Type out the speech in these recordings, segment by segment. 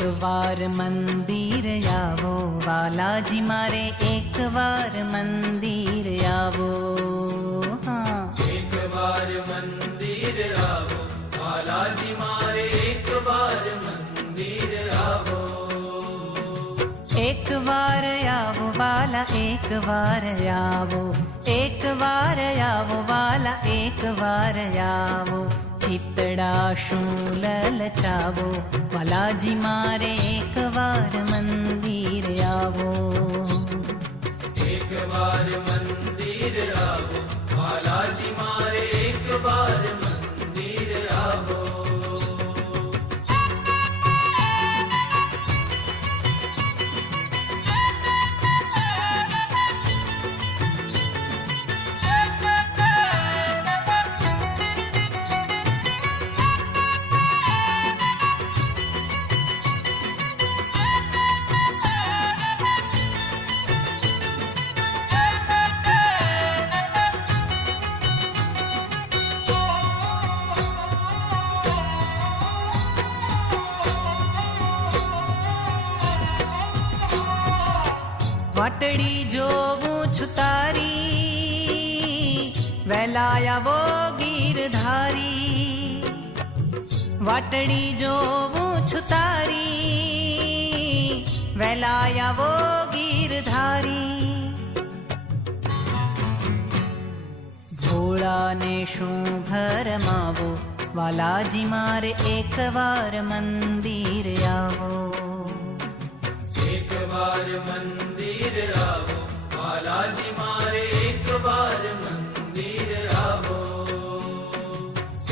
एक वार मंदिर आवो बालाजी मारे, एक वार मंदिर आवो। हाँ, एक बार मंदिर आवो बालाजी मारे, एक बार मंदिर आवो। एक बार आवो बाला, एक बार आवो, एक बार आवो बाला, एक बार आवो। चितड़ा शूल लचावो बालाजी मारे, एक बार मंदिर आवो। एक बार मंदिर आवो बालाजी मारे, एक बार मंदिर आवो। વાટડી જોવું છું તારી, વેલાયા વો ગીરધારી। વાટડી જોવું છું તારી, વેલાયા વો ગીરધારી। ભોળાને શું ભરમાવો વાલાજી મારે, એક વાર મંદિર આવો। एक बार मंदिर आवो बालाजी मारे, एक बार मंदिर आवो।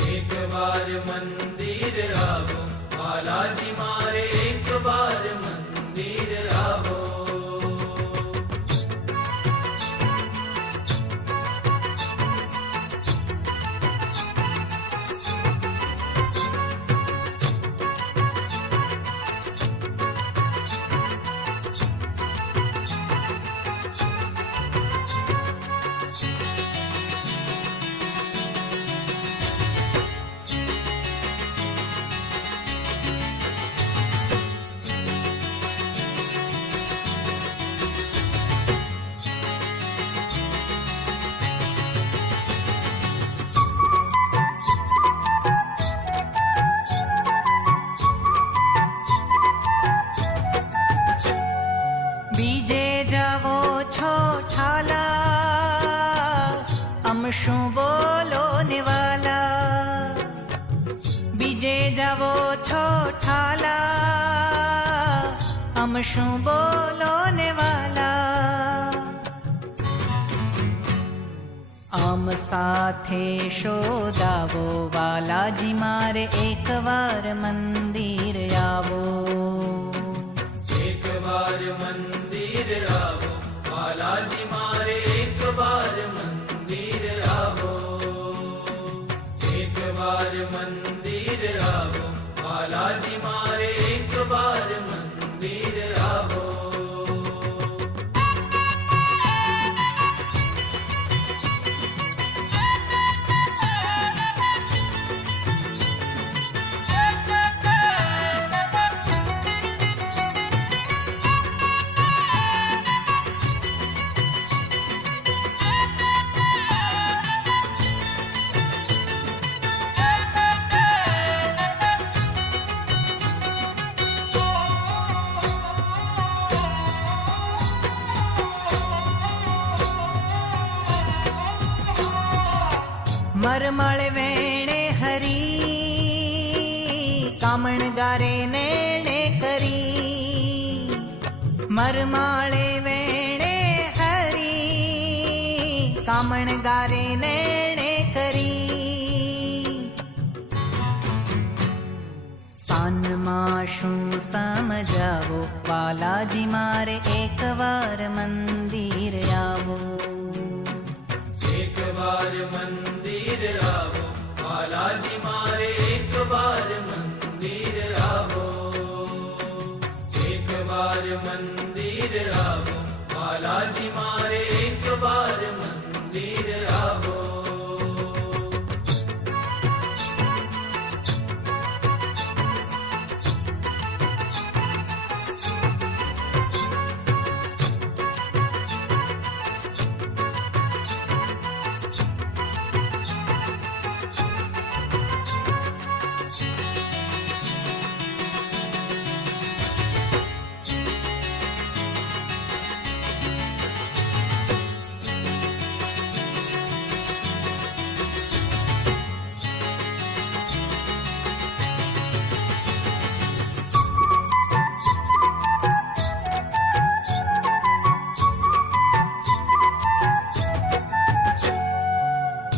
एक बार मंदिर आवो बालाजी मारे, एक बार मंदिर आवो। બીજે જાવો છો ઠાલા, અમ શું બોલો નિવાલા। બીજે જાવો છો ઠાલા, અમ શું બોલો નિવાલા। આમ સાથે શોધાવો વાલાજી મારે, એક વાર મંદિર આવો। एक बार मंदिर आवो बालाजी मारे, एक बार मंदिर आवो। एक बार मंदिर आवो बालाजी मारे, एक बार मंदिर आवो। મરમળ વેણે હરી, કામણગારે નેણે કરી। મરમાળે વેણે હરી, કામણગારે નેણે કરી। સાનમાં શું સમજાવો બાલાજી મારે, એક વાર મંદિર આવો। एक बार मंदिर आवो बालाजी मारे, एक बार मंदिर आवो। एक बार मंदिर आवो बालाजी मारे, एक बार मंदिर आवो।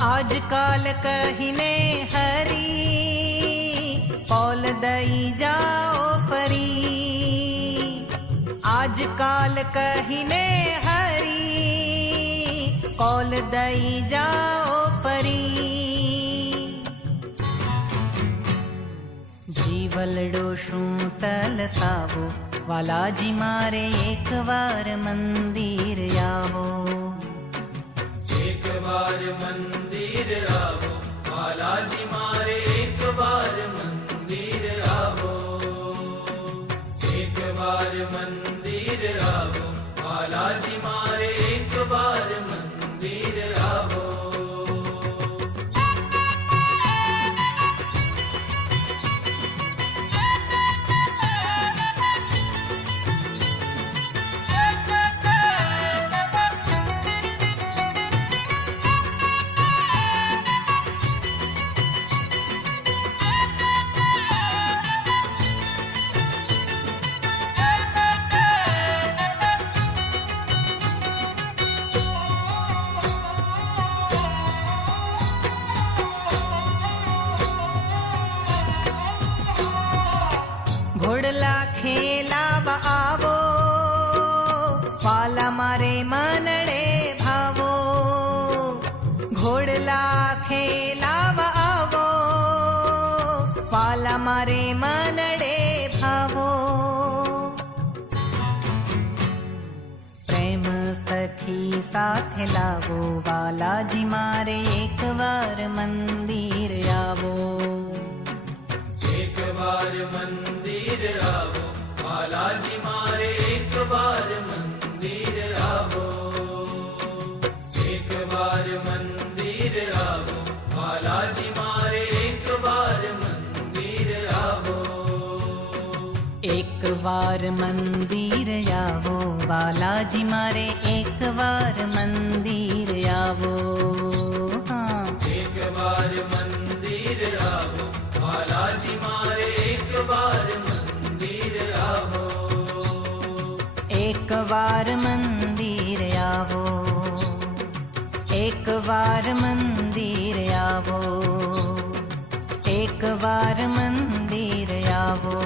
આજકાલ કહીને હરી પૌલ દઈ જાઓ ફરી આજકાલ કહીને હરી કૌલ દઈ જાઓ ફરી જીવલડો શું તલસાવો વાલાજી મારે એકવાર મંદિર આવો એક વાર મંદિર આવો બાલાજી મારે એક વાર મંદિર આવો એક વાર મંદિર આવો બાલાજી મારે એક વાર મંદિર આવો ઘોડલા ખેલાવા આવો વાલા મારે મનડે ભાવો ઘોડલા ખેલાવા આવો વાલા મારે મનડે ભાવો પ્રેમ સખી સાથે લાવો વાલાજી મારે એકવાર મંદિર આવો એક વાર મંદિર આવો બાલાજી મારે એક વાર મંદિર આવો એક વાર મંદિર આવો બાલાજી મારે એક વાર મંદિર આવો એકવાર મંદિર આવો બાલાજી મારે એકવાર મંદિર આવો એક વાર મંદિર આવો બાલાજી મારે એક વાર મંદિર આવો એકવાર મંદિર આવો એકવાર મંદિર આવો એકવાર મંદિર આવો